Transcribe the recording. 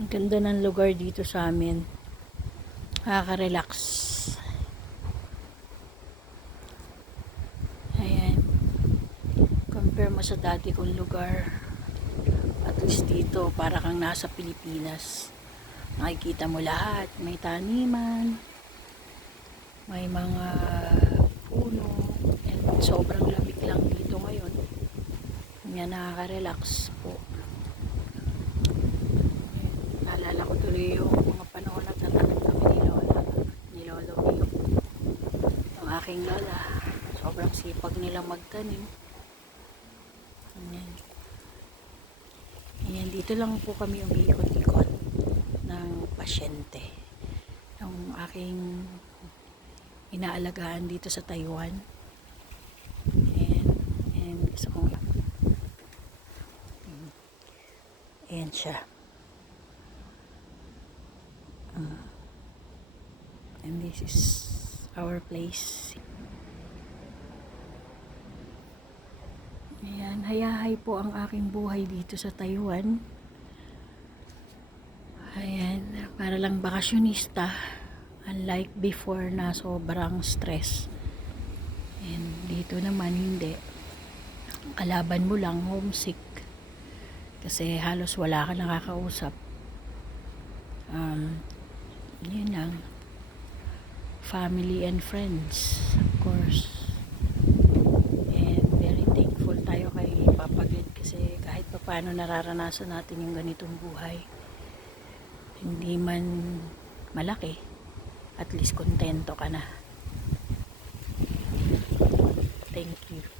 Ang ganda ng lugar dito sa amin. Nakaka-relax. Ayan. Compare mo sa dati kong lugar. At least dito, para kang nasa Pilipinas. Makikita mo lahat. May taniman. May mga puno. And sobrang lamig lang dito ngayon. Kanya nakaka-relax po. Naalala ko tuloy yung mga panahon na tatanim kami ni Lola. Ni Lolo Mio. Yung aking lola. Sobrang sipag nilang magtanim. Ayan. Ayan, dito lang po kami umiikot-ikot ng pasyente. Yung aking inaalagaan dito sa Taiwan. And gusto kong ayan siya. And this is our place. Ayan, hayahay po ang aking buhay dito sa Taiwan. Ayan, para lang bakasyonista. Unlike before na sobrang stress. And dito naman hindi. Kalaban mo lang, homesick. Kasi halos wala ka nakakausap. Yun lang. Family and friends, of course. And very thankful tayo kay Papa God kasi kahit pa paano nararanasan natin yung ganitong buhay. Hindi man malaki, at least kontento ka na. Thank you.